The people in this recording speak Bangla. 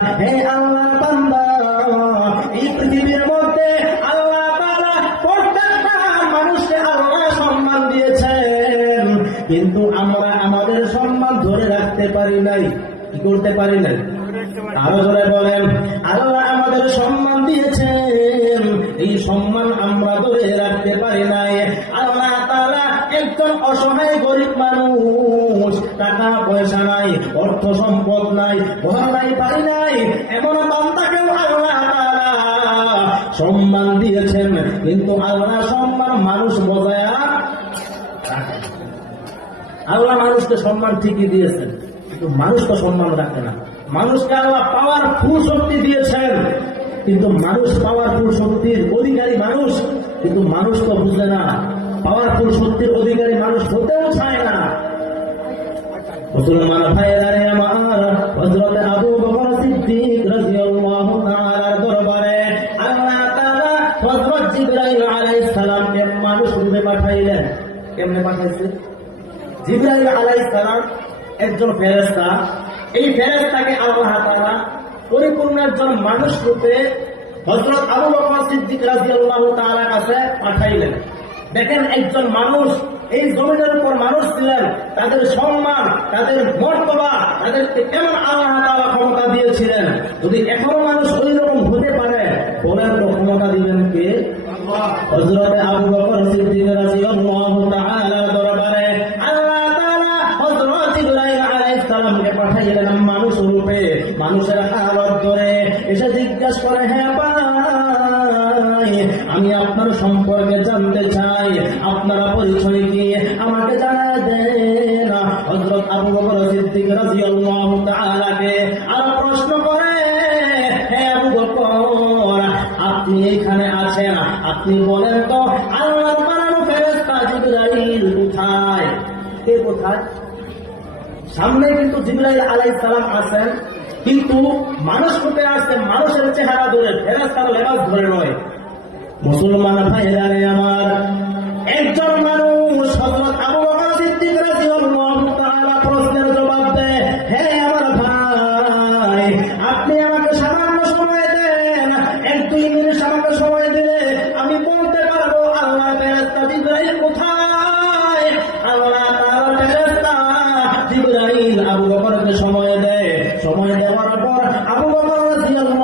হে আল্লাহর বান্দা, এই পৃথিবীর মধ্যে আল্লাহ তাআলা প্রত্যেকটা মানুষকে আল্লাহ সম্মান দিয়েছেন, কিন্তু আমরা আমাদের সম্মান ধরে রাখতে পারি নাই। কি করতে পারি নাই? আরো জোরে বলেন। আল্লাহ আমাদের সম্মান দিয়েছেন, এই সম্মান আমরা ধরে রাখতে পারি নাই। আল্লাহ তাআলা একজন অসহায় গরিব মানুষ, টাকা পয়সা নাই, অর্থ সম্পদ নাই, ঘর নাই, বাড়ি নাই, এমন বান্দাকেও আল্লাহ তাআলা সম্মান দিয়েছেন, কিন্তু আল্লাহ সম্মান মানুষ বজায় রাখে। আল্লাহ মানুষকে সম্মান ঠিকই দিয়েছেন, কিন্তু মানুষ তো সম্মান রাখে না। মানুষকে আল্লাহ পাওয়ারফুল শক্তি দিয়েছেন, কিন্তু মানুষ পাওয়ারফুল শক্তির অধিকারী মানুষ, কিন্তু মানুষ তো বুঝে না। পাওয়ারফুল শক্তির অধিকারী মানুষ হতেও চায় না। মুসলমান ভাইয়েরা আমার, হযরত আবু বকর সিদ্দিক রাদিয়াল্লাহু তাআলার দরবারে আল্লাহ তাআলা হযরত জিবরাইল আলাইহিস সালামকে মানুষ রূপে পাঠাইলেন। কেমনে পাঠাইছে? জিবরাইল আলাইহিস সালাম একজন ফেরেশতা, এই ফেরেশতাকে আল্লাহ তাআলা পরিপূর্ণ একজন মানুষ রূপে হযরত আবু বকর সিদ্দিক রাদিয়াল্লাহু তাআলার কাছে পাঠাইলেন। দেখেন, একজন মানুষ এই জমিনের উপর মানুষ ছিলেন, তাদের সম্মান, তাদের মর্তবা, তাদেরকে কেমন আল্লাহ তাআলা ক্ষমতা দিয়েছিলেন। যদি এখনো মানুষ ওই রকম হতে পারে, বলেন তো ক্ষমতা দিবেন কে? আল্লাহ। হযরত আবু বকর সিদ্দিক রাদিয়াল্লাহু তাআলার দরবারে আল্লাহ তাআলা হযরত জিবরাইল আলাইহিস সালামকে পাঠাইলেন মানুষ রূপে। মানুষের হালত ধরে এসে জিজ্ঞাসা করে, হে ভাই, আমি আপনার সম্পর্কে জানতে চাই, আপনারা পরিচয় কি আমাকে জানায় দেন। হযরত আবু বকর সিদ্দিক রাদিয়াল্লাহু তাআলাকে আর প্রশ্ন করে, হে আবু বকর, আপনি এখানে আছেন, আপনি বলেন তো আল্লাহর বানানো ফেরেশতা জিবরাইল কোথায়? কে কোথায়? সামনে কিন্তু জিবরাইল আলাইহিস সালাম আছেন, কিন্তু মানুষ রূপে আসছে, মানুষের চেহারা ধরে, ফেরেশতার লেবাস ধরে নয়। মুসলমান ভাইরা আমার, একজন মানুষ হযরত আবু বকর সিদ্দিক রাদিয়াল্লাহু তাআলা প্রশ্নের জবাব দেয়, হে আমার ভাই, আপনি আমাকে সামান্য সময় দেন, 1-2 মিনিট আমাকে সময় দিলে আমি বলতে পারবো আল্লাহ ফেরেশতা জিবরাইল কোথায়। আল্লাহ তাআলা ফেরেশতা জিবরাইল আবু বকরকে সময় দেয়। সময় দেওয়ার পর আবু বকর রাদিয়াল্লাহু